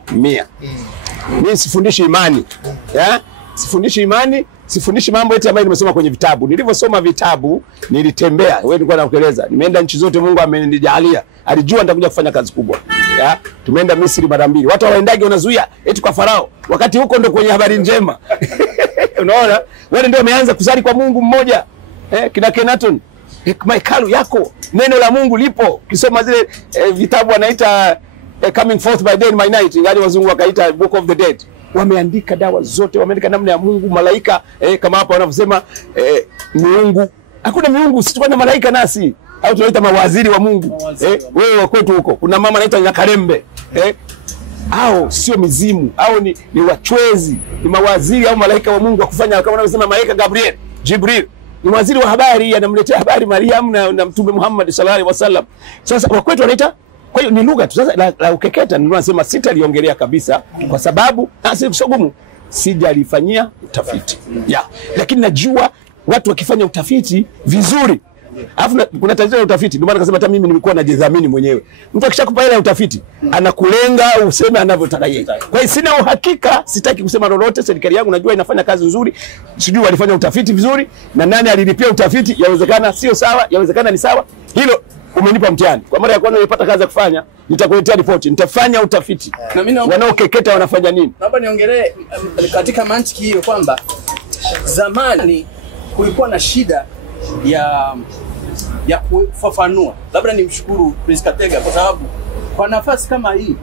Mimi sifundishi imani. Sifundishi imani, sifundishi mambo yote ambayo nimesoma kwenye vitabu. Nilivyosoma vitabu, nilitembea. Wewe nilikuwa nakueleza. Nimeenda nchi zote Mungu amenijalia. Alijua nitakuja kufanya kazi kubwa. Tumeenda Misri mara 2. Watu waendage wanazuia eti kwa Farao. Wakati huko ndo kwenye habari njema. Unaona? Wale ndio wameanza kusali kwa Mungu mmoja. Kina Kenaton. Hekalu yako. Neno la Mungu lipo. Kisoma zile vitabu wanaita Coming Forth by Day and by Night. Ngali wazungu wakaita Book of the Dead. Wameandika dawa zote, wameandika namna ya Mungu, malaika, kama hapa wanavyosema miungu. Hakuna miungu, sisi tuko na malaika nasi. Au tunaita mawaziri wa Mungu. Wewe kwetu huko kuna mama anaitwa Nyakarembe. Au sio mizimu, au ni wachwezi, ni mawaziri au malaika wa Mungu wa kufanya kama wanavyosema malaika Jibril. Ni waziri wa habari, anamletea habari Mariam na Mtume Muhammad sallallahu alaihi wasallam. Sasa wa kwetu wanaita. Kwa hiyo ni lugha tu. Sasa la ukeketa ndio nasema sitaliongelea kabisa kwa sababu sio gumu, sijalifanyia utafiti. Lakini najua watu wakifanya utafiti vizuri. Alafu kuna tatizo la utafiti. Ndio maana nasema hata mimi nilikuwa najidhamini mwenyewe. Mtu akishakupa ile utafiti, anakulenga useme anavyotaka yeye. Kwa hiyo sina uhakika, sitaki kusema lolote. Serikali yangu najua inafanya kazi nzuri. Sijui walifanya utafiti vizuri na nani alilipia utafiti. Yawezekana sio sawa, yawezekana ni sawa. Hilo umenipa mtihani. Kwa mara ya kwanza nilipata kazi ya kufanya, nitakuletea ripoti, nitafanya utafiti. Na mimi wanaokeketa wanafanya nini? Naomba niongelee katika mantiki hiyo kwamba zamani kulikuwa na shida ya kufafanua. Labda nimshukuru Prince Katega kwa sababu kwa nafasi kama hii,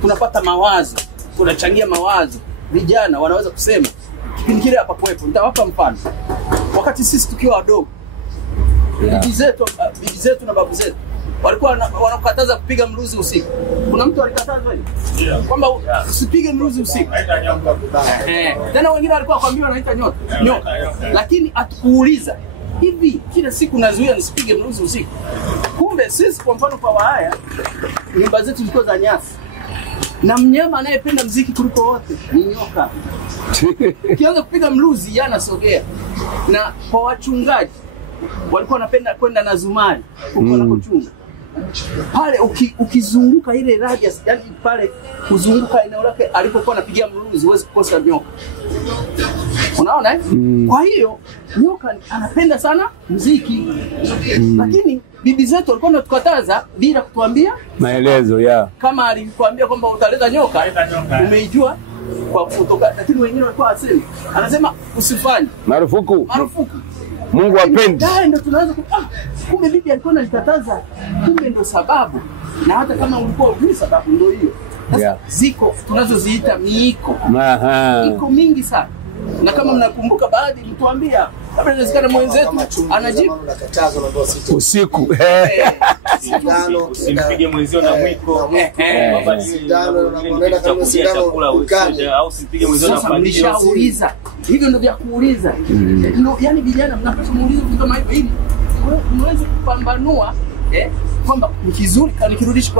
tunapata mawazo, tunachangia mawazo. Vijana wanaweza kusema kipindi kile hapa kwepo. Nitawapa mfano. Wakati sisi tukiwa wadogo, bibi zetu na babu zetu walikuwa wanakataza kupiga mruzi usiku. Kuna mtu alikataza hiyo? Kwamba usipige mruzi usiku. Tena wengine walikuwa kwambiwa wanaita nyoka. Lakini atukuuliza, hivi kila siku nazuia nisipige mruzi usiku? Kumbe sisi kwa mfano kwa Wahaya, nyumba zetu zilikuwa za nyasi. Na mnyama anayependa muziki kuliko wote ni nyoka. Ukianza kupiga mruzi yanasogea. Na kwa wachungaji walikuwa wanapenda kwenda na zumari huko wanakochunga. Pale ukizunguka ile radius, yani pale kuzunguka eneo lake alipokuwa anapigia mruzi huwezi kukosa nyoka. Unaona Kwa hiyo nyoka anapenda sana muziki. Lakini bibi zetu walikuwa wanatukataza bila kutuambia maelezo Kama alikwambia kwamba utaleta nyoka, umeijua kwa kutoka, lakini wengine walikuwa anasema usifanye. Marufuku. Mungu hapendi. Ndio tunaanza kumbe bibi alikuwa ananikataza, kumbe ndio sababu. Na hata kama ulikuwa ujui sababu ndio hiyo. Sasa ziko tunazoziita miiko. Iko mingi sana. Na kama mnakumbuka baadhi mtuambia labda inawezekana mwenzetu anajibu usiku. Usimpige mwenzio na mwiko. Au usipige mwenzio na pandio. Nishauliza. Hivyo ndio vya kuuliza. Yaani vijana mnapomuuliza vitu kama hivyo ili unaweza kupambanua kwamba ni kizuri nikirudisha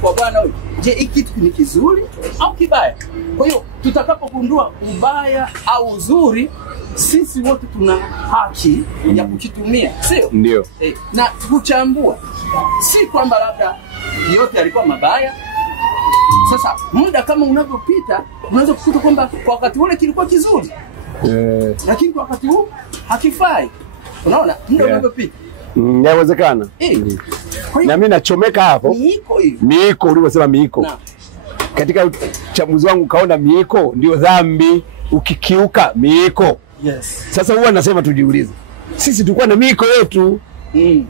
kwa bwana huyu. Je, hiki kitu ni kizuri au kibaya? Kwa hiyo tutakapogundua ubaya au uzuri, sisi wote tuna haki ya kukitumia, sio? Ndio. Na kuchambua. Si kwamba labda yote yalikuwa mabaya. Sasa muda kama unavyopita, unaweza kukuta kwamba kwa wakati ule kilikuwa kizuri. Lakini kwa wakati huu hakifai. Unaona? Muda unavyopita. Inawezekana. Na mimi nachomeka hapo. Miiko ulivyosema miiko. Na. Katika uchambuzi wangu kaona miiko ndio dhambi, ukikiuka miiko. Yes. Sasa huwa nasema tujiulize. Sisi tulikuwa na miiko yetu.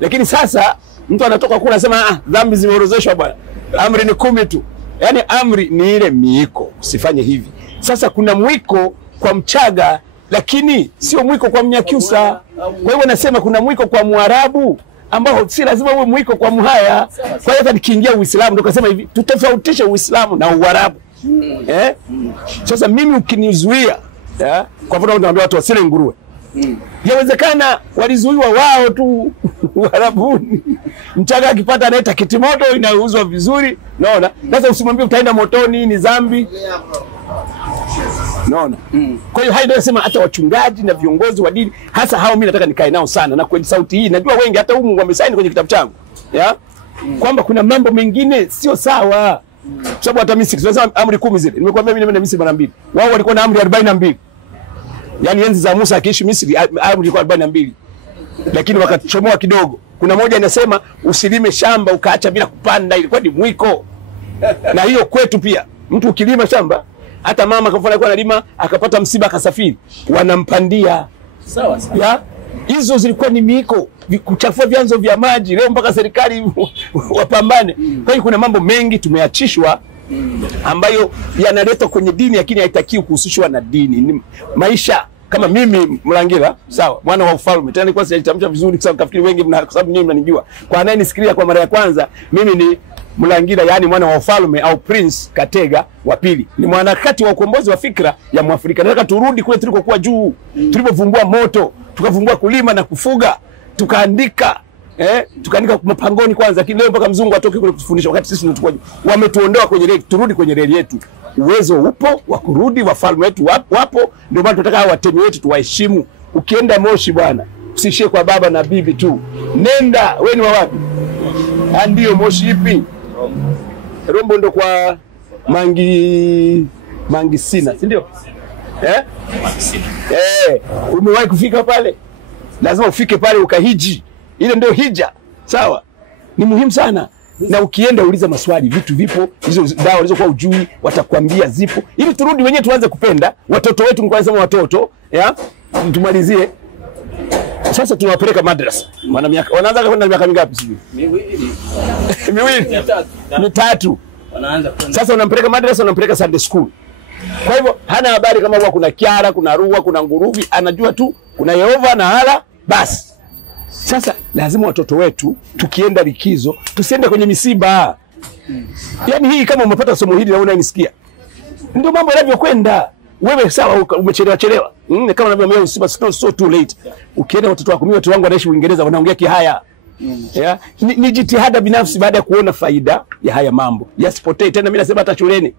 Lakini sasa mtu anatoka kula anasema dhambi zimeorozeshwa bwana. Amri ni 10 tu. Yaani amri ni ile miiko, usifanye hivi. Sasa kuna mwiko kwa Mchaga lakini sio mwiko kwa Mnyakyusa. Kwa hivyo nasema kuna mwiko kwa Mwarabu ambao si lazima uwe mwiko kwa Mhaya. Kwa hiyo hata nikiingia Uislamu ndio kasema hivi tutofautishe Uislamu na Uarabu. Sasa mimi ukinizuia kwa mfano naambia watu wasile nguruwe. Yawezekana walizuiwa wao tu Uarabuni. Mchaga akipata anaita kitimoto inauzwa vizuri, unaona? Sasa usimwambie utaenda motoni ni dhambi. Unaona? Kwa hiyo hayo ndio nasema hata wachungaji na viongozi wa dini hasa hao mimi nataka nikae nao sana na kwenye sauti hii najua wengi hata humu wamesaini kwenye kitabu changu. Kwamba kuna mambo mengine sio sawa. Sababu hata Misri tunasema amri 10 zile. Nimekuambia mimi nimeenda Misri mara 2. Wao walikuwa na amri 42. Yaani enzi za Musa akiishi Misri amri ilikuwa 42. Lakini wakachomoa kidogo. Kuna moja inasema usilime shamba ukaacha bila kupanda, ilikuwa ni mwiko. Na hiyo kwetu pia. Mtu ukilima shamba hata mama kwa mfano alikuwa analima akapata msiba akasafiri wanampandia. Sawa sawa. Hizo zilikuwa ni miiko, kuchafua vyanzo vya maji. Leo mpaka serikali wapambane. Kwa hiyo kuna mambo mengi tumeachishwa ambayo yanaletwa kwenye dini lakini haitakiwi kuhusishwa na dini. Ni maisha kama mimi Mlangira, sawa, mwana wa ufalme. Tena nilikuwa sijatamka vizuri kwa sababu wengi kwa sababu nyinyi mnanijua. Kwa anayenisikiliza kwa mara ya kwanza, mimi ni Mlangira, yani mwana wa ufalme au Prince Katega wa pili. Ni mwanaharakati wa ukombozi wa fikra ya Mwafrika. Nataka turudi kule tulikokuwa juu. Tulipovumbua moto, tukavumbua kulima na kufuga, tukaandika tukaandika mapangoni kwanza, lakini leo mpaka mzungu atoke kule kutufundisha wakati sisi ndio tukwaje. Wametuondoa kwenye reli, turudi kwenye reli yetu. Uwezo upo wa kurudi, wafalme wetu wapo, ndio maana tunataka hao watemi wetu tuwaheshimu. Ukienda Moshi bwana, usishie kwa baba na bibi tu. Nenda, wewe ni wa wapi? Ndio Moshi ipi? Rombo ndo kwa Mangi Sina, si ndio? Umewahi kufika pale? Lazima ufike pale ukahiji. Ile ndio hija. Sawa? Ni muhimu sana. Na ukienda uliza maswali, vitu vipo, hizo dawa walizokuwa ujui watakwambia zipo. Ili turudi wenyewe tuanze kupenda watoto wetu, mko nasema watoto, tumalizie. Sasa tunawapeleka madrasa. Wanaanza kwenda miaka mingapi sijui? Miwili. Mitatu. Wanaanza kwenda. Sasa unampeleka madrasa, unampeleka Sunday school. Kwa hivyo hana habari kama huwa kuna Kiara, kuna Ruwa, kuna Nguruvi, anajua tu kuna Yehova na Hala basi. Sasa lazima watoto wetu tukienda likizo tusiende kwenye misiba. Yaani hii kama umepata somo hili na unanisikia. Ndio mambo yanavyokwenda. Wewe sawa umechelewa. Kama unavyoambia msiba so too late. Ukienda watoto wako, mimi watu wangu wanaishi Uingereza wanaongea Kihaya. Ni jitihada binafsi baada ya kuona faida ya haya mambo. Yasipotee tena. Mimi nasema hata shuleni.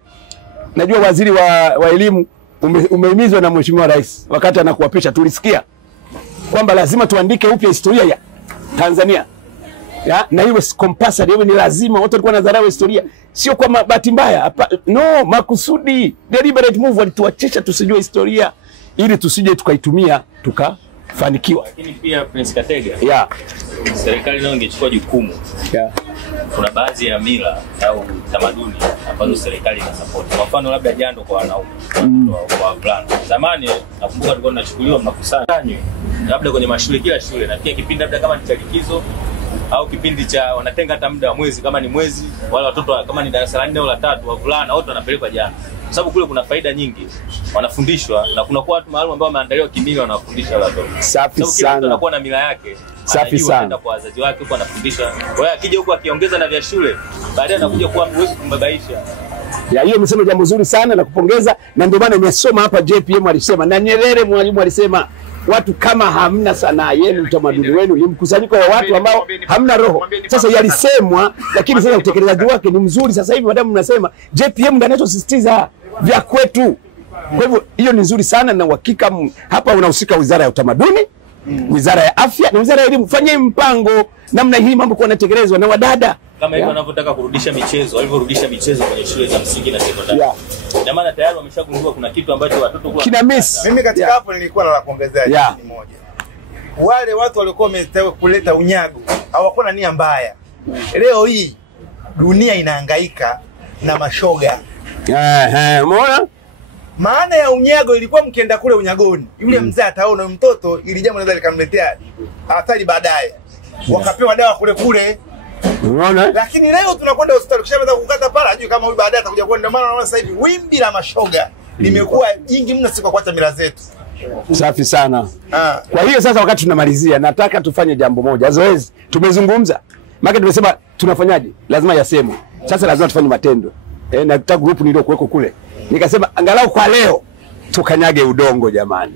Najua waziri wa elimu umehimizwa na Mheshimiwa Rais wakati anakuapisha, tulisikia kwamba lazima tuandike upya historia ya Tanzania. Na iwe compulsory, iwe ni lazima. Watu walikuwa wanadharau historia. Sio kwa bahati mbaya. No, makusudi. Deliberate move walituachisha tusijue historia ili tusije tukaitumia tukafanikiwa. Lakini pia Prince Katega. Serikali nayo ingechukua jukumu. Kuna baadhi ya mila au tamaduni ambazo serikali ina support. Kwa mfano labda jando kwa wanaume, kwa wavulana. Zamani nakumbuka tulikuwa tunachukuliwa mnakusanywa labda kwenye mashule, kila shule na pia kipindi labda kama ni cha likizo au kipindi cha wanatenga hata muda wa mwezi, kama ni mwezi, wale watoto kama ni darasa la 4 au la 3 wavulana wote wanapelekwa jana, kwa sababu kule kuna faida nyingi, wanafundishwa na kuna kwa watu maalum ambao wameandaliwa kimila wanafundisha watoto. Safi sana. Anakuwa na mila yake. Safi sana. Anaenda kwa wazazi wake huko anafundisha. Kwa hiyo akija huko akiongeza na vya shule, baadaye anakuja kuwa uwezo kumbabaisha. Ya hiyo umesema jambo zuri sana na kupongeza, na ndio maana nimesoma hapa JPM alisema na Nyerere mwalimu alisema watu kama hamna sanaa yenu, utamaduni wenu ni mkusanyiko wa watu ambao hamna roho. Sasa yalisemwa, lakini sasa utekelezaji wake ni mzuri. Sasa hivi madamu mnasema JPM ndio anachosisitiza vya kwetu. Kwa hivyo hiyo ni nzuri sana, na uhakika hapa unahusika Wizara ya Utamaduni, Wizara ya Afya na Wizara ya Elimu. Fanyeni mpango namna hii mambo kwa yanatekelezwa na wadada. Kama hivyo wanavyotaka kurudisha michezo, walivyorudisha michezo kwenye shule za msingi na sekondari. Jamaa tayari wameshagundua kuna kitu ambacho watoto kwa kina miss. Mimi katika hapo nilikuwa na kuongezea kitu moja. Wale watu walikuwa wametaka kuleta unyago hawakuwa na nia mbaya. Leo hii dunia inahangaika na mashoga. Umeona? Maana ya unyago ilikuwa mkienda kule unyagoni, yule mzee ataona mtoto, ili jambo linaweza likamletea hatari baadaye. Wakapewa dawa kule kule. Unaona? Lakini leo tunakwenda hospitali kishaanza kukata pala, hajui kama huyu baadaye atakuja kwenda. Ndio maana naona sasa hivi wimbi la mashoga limekuwa jingi mno, si kwa kuacha mila zetu. Safi sana. Kwa hiyo sasa wakati tunamalizia, nataka tufanye jambo moja. Zoezi tumezungumza. Maana tumesema tunafanyaje? Lazima yasemwe. Sasa lazima tufanye matendo. Na nataka group niliokuweko kule. Nikasema angalau kwa leo tukanyage udongo jamani.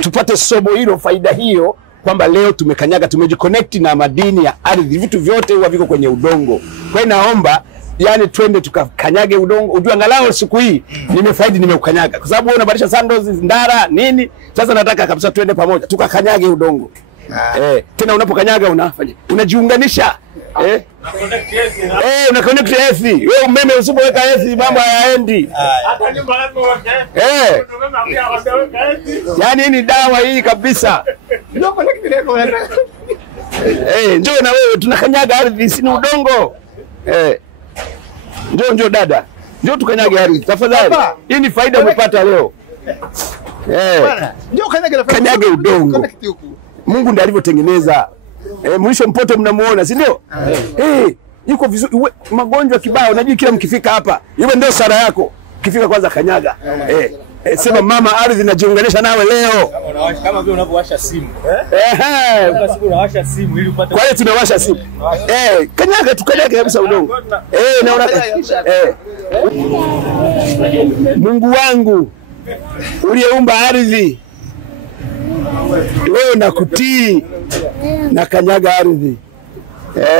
Tupate somo hilo, faida hiyo, kwamba leo tumekanyaga, tumejiconnect na madini ya ardhi, vitu vyote huwa viko kwenye udongo. Kwa hiyo naomba yani twende tukakanyage udongo. Ujue angalau siku hii nimefaidi, nimeukanyaga. Kwa sababu wewe unabadilisha sandals, ndara, nini? Sasa nataka kabisa twende pamoja tukakanyage udongo. Tena unapokanyaga unafanya, unajiunganisha. Una connect AC. Wewe umeme usipoweka AC mambo hayaendi. Hata nyumba lazima uweke. Yaani ni dawa hii kabisa. Ndio connect leo. Njoo na wewe tunakanyaga ardhi, si ni udongo. Njoo dada. Njoo tukanyage ardhi tafadhali. Hii ni faida umepata leo. Njoo kanyage udongo. Mungu ndiye alivyotengeneza. Mwisho mpoto mnamuona, si ndio? Yuko vizuri. Magonjwa kibao, najua kila mkifika hapa. Iwe ndio sara yako. Kifika kwanza kanyaga. Sema mama ardhi najiunganisha nawe leo. Kama vile unavyowasha simu. Kwa siku unawasha simu ili upate. Kwa hiyo tunawasha simu. Kanyaga tukanyage kabisa udongo. Naona Mungu wangu uliyeumba ardhi, wewe nakutii na kanyaga ardhi.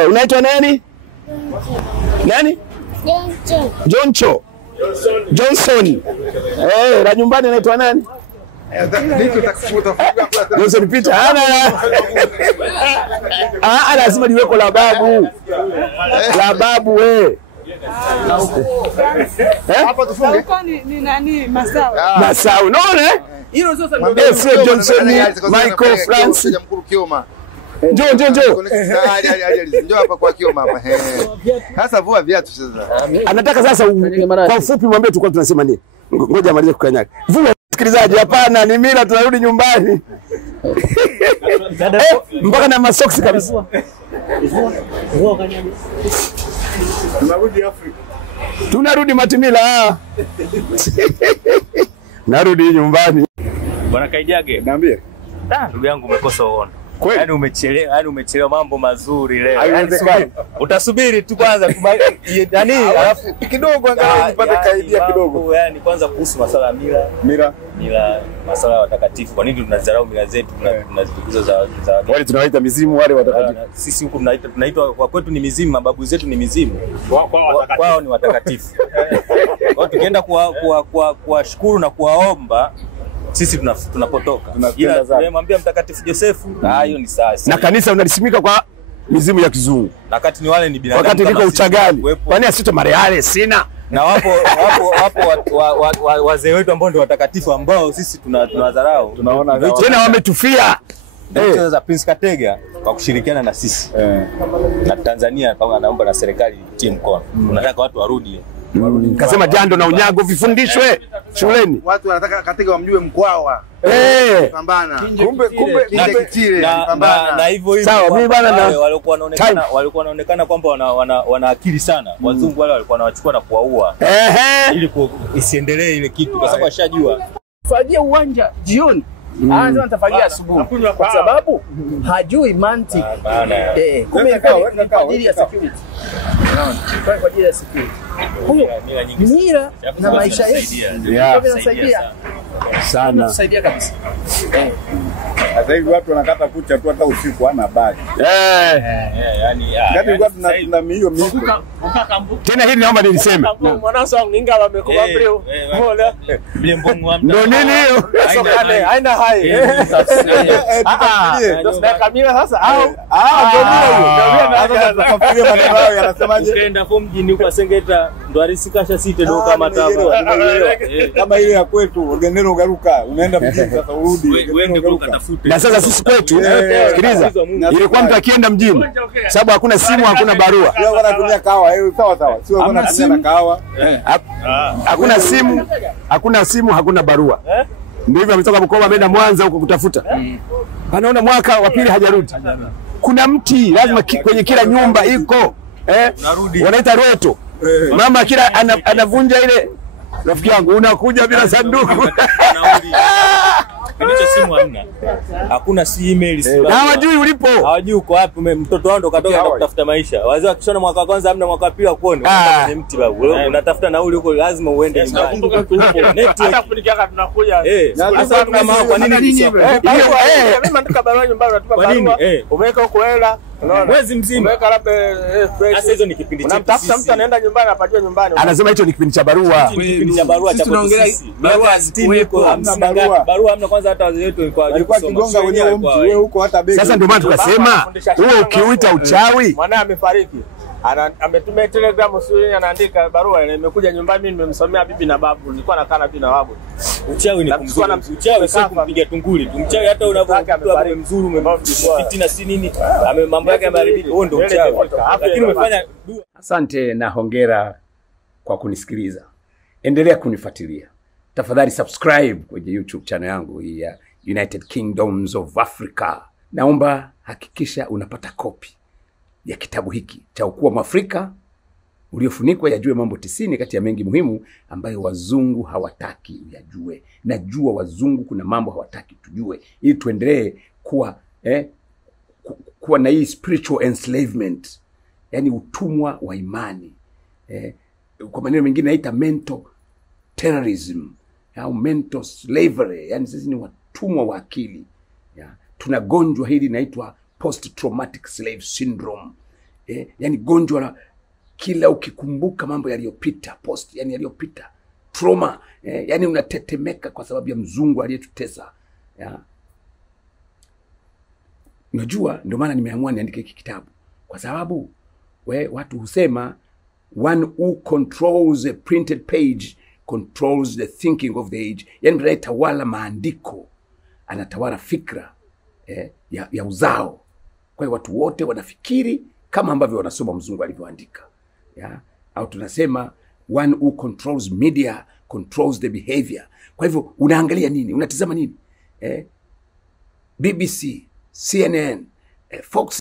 Unaitwa nani? Nani? Joncho. Johnson. La nyumbani anaitwa nani? Johnson Peter. Lazima liweko la babu. La babu wewe. Hapa tufunge. Ni nani Masao? Masao. Unaona? Hilo sasa Sio Johnson, Michael Francis. Njoo. Njoo hapa kwa Kioma hapa. Sasa vua viatu sasa. Anataka sasa kwa ufupi mwambie tulikuwa tunasema nini. Ngoja amalize kukanyaga. Vua msikilizaji, hapana ni mila, tunarudi nyumbani. Mpaka na masoksi kabisa. Vua kanyaga. Tunarudi Afrika. Tunarudi Matimila. Narudi nyumbani. Bwana Kaijage, niambie. Ndugu yangu umekosa uono. Yaani umechelewa mambo mazuri leo. Haiwezekani. Utasubiri tu kwanza yani alafu Kidogo angalau nipate kaidia kidogo. Yaani kwanza kuhusu masuala ya mila, masuala ya watakatifu. Kwa nini tunadharau mila zetu, tunazitukuza za wale tunawaita mizimu, wale watakatifu? Sisi huku tunaitwa, kwa kwetu ni mizimu, mababu zetu ni mizimu. Kwao ni watakatifu. Kwa tukienda kuwashukuru na kuwaomba, sisi tunapotoka. Ila tumemwambia Mtakatifu Josefu, hiyo ni sawa. Na kanisa unalisimika kwa mizimu ya kizungu. Wakati ni wale ni binadamu. Wakati liko Uchagani. Kwani asito mareale sina. Na wapo wazee wetu ambao ndio watakatifu ambao sisi tunawadharau. Tunaona tena wametufia. Ndio za Prince Katega kwa kushirikiana na sisi. Na Tanzania kama naomba na serikali itie mkono. Tunataka watu warudi Kasema jando na unyago vifundishwe shuleni. Watu wanataka katika wamjue Mkwawa. Pambana. Kumbe na hivyo sawa, mimi bana walikuwa wanaonekana kwamba wana akili sana. Wazungu wale walikuwa wanawachukua na kuwaua. Ili isiendelee ile kitu kwa sababu ashajua. Fagia uwanja jioni. Anasema nitafagia asubuhi kwa sababu hajui mantiki. Kumbe kwa ajili ya security. Kwa ajili ya security. Huyo mira na maisha yetu vinasaidia sana. Vinasaidia kabisa. Sasa hivi watu wanakata kucha tu hata usiku hana habari. Yani ngati watu tuna hiyo miko. Tena hili naomba niliseme. Mwanangu ninga wamekuwa brio. Mbona? Bile mbongo wa Ndio nini hiyo? Haina hai. Ndio kamera sasa au ndio hiyo. Kafikiria maneno yao yanasemaje? Ukienda kwa mjini kwa Sengeta ndo alisikasha site ndo kama taba. Kama ile ya kwetu organero garuka unaenda mjini sasa urudi. Uende kwa ukatafute. Na sasa sisi kwetu sikiliza, ilikuwa mtu akienda mjini sababu hakuna simu, hakuna barua. Sio wanatumia kahawa, sawa. Sio wanatumia kahawa. Hakuna simu, hakuna barua. Ndio hivyo ametoka Bukoba ameenda Mwanza huko kutafuta. Anaona mwaka wa pili hajarudi. Kuna mti lazima kwenye kila nyumba iko. Wanaita roto. Mama kila anavunja ile. Rafiki yangu unakuja bila sanduku. Kilicho simu hamna. Hakuna si email si. Hawajui ulipo. Hawajui uko wapi. Mtoto wao ndo katoka na kutafuta maisha. Wazee wakishona mwaka wa kwanza hamna, mwaka wa pili kuone. Kwenye mti babu. Unatafuta nauli huko lazima uende nyumbani. Nakumbuka huko. Hata kufikia tunakuja. Sasa kama kwa nini mimi nataka barua nyumbani natupa barua. Umeweka huko hela. Mwezi mzima. Umeweka labda sasa hizo ni kipindi cha unamtafuta mtu anaenda nyumbani apajua nyumbani. Anasema hicho ni kipindi cha barua. Kipindi cha barua cha sisi. Barua 60 huko hamna barua hamna. Kwanza hata wazee wetu walikuwa kigonga wenyewe mtu wewe huko hata begi. Sasa ndio maana tukasema huo ukiuita uchawi. Mwanae amefariki. Ametumia telegram sio, anaandika barua ile imekuja nyumbani, mimi nimemsomea bibi na babu, nilikuwa nakaa na bibi na babu. Uchawi ni kumzuru. Uchawi sio kumpiga tunguli. Uchawi hata unapokuwa mzuru umemfitina si nini, mambo yake yameharibika. Huo ndio uchawi. Lakini umefanya. Asante na hongera kwa kunisikiliza. Endelea kunifuatilia. Tafadhali subscribe kwenye YouTube channel yangu ya United Kingdoms of Africa. Naomba hakikisha unapata kopi ya kitabu hiki cha Ukuu wa Mwafrika uliofunikwa yajue mambo 90 kati ya mengi muhimu ambayo wazungu hawataki uyajue. Najua wazungu kuna mambo hawataki tujue ili tuendelee kuwa na hii spiritual enslavement, yani utumwa wa imani. Kwa maneno mengine naita mental terrorism au mental slavery, yani sisi ni watumwa wa akili. Tuna gonjwa hili inaitwa post traumatic slave syndrome. Yani gonjwa la kila ukikumbuka mambo yaliyopita, post yani yaliyopita, trauma, yani unatetemeka kwa sababu ya mzungu aliyetutesa. Unajua ndio maana nimeamua niandike hiki kitabu, kwa sababu watu husema one who controls a printed page controls the thinking of the age. Yani anayetawala maandiko anatawala fikra ya uzao. Kwa hiyo watu wote wanafikiri kama ambavyo wanasoma mzungu alivyoandika. Au tunasema one who controls media controls the behavior. Kwa hivyo unaangalia nini? Unatazama nini? BBC, CNN, Fox